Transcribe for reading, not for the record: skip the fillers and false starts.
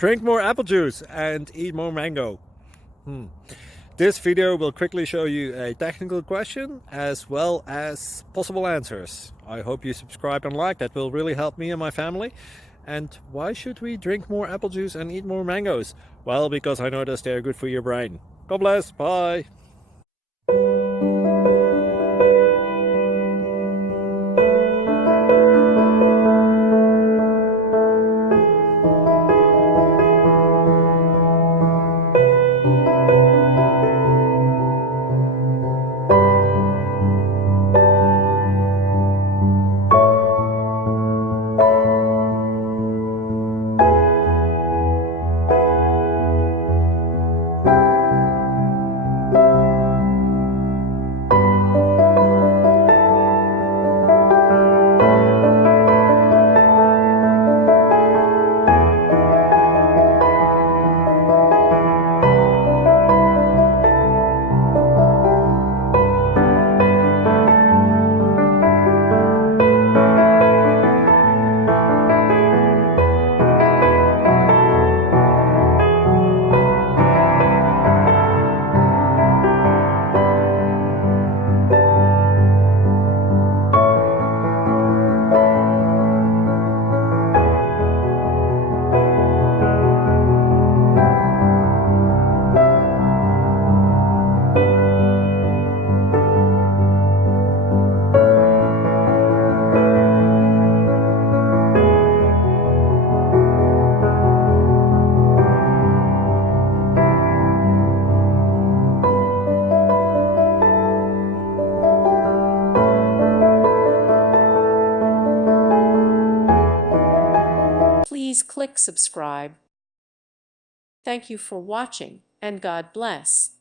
Drink more apple juice and eat more mango. This video will quickly show you a technical question as well as possible answers. I hope you subscribe and like, that will really help me and my family. And why should we drink more apple juice and eat more mangoes? Well, because I noticed they're good for your brain. God bless, bye! Please click subscribe. Thank you for watching, and God bless.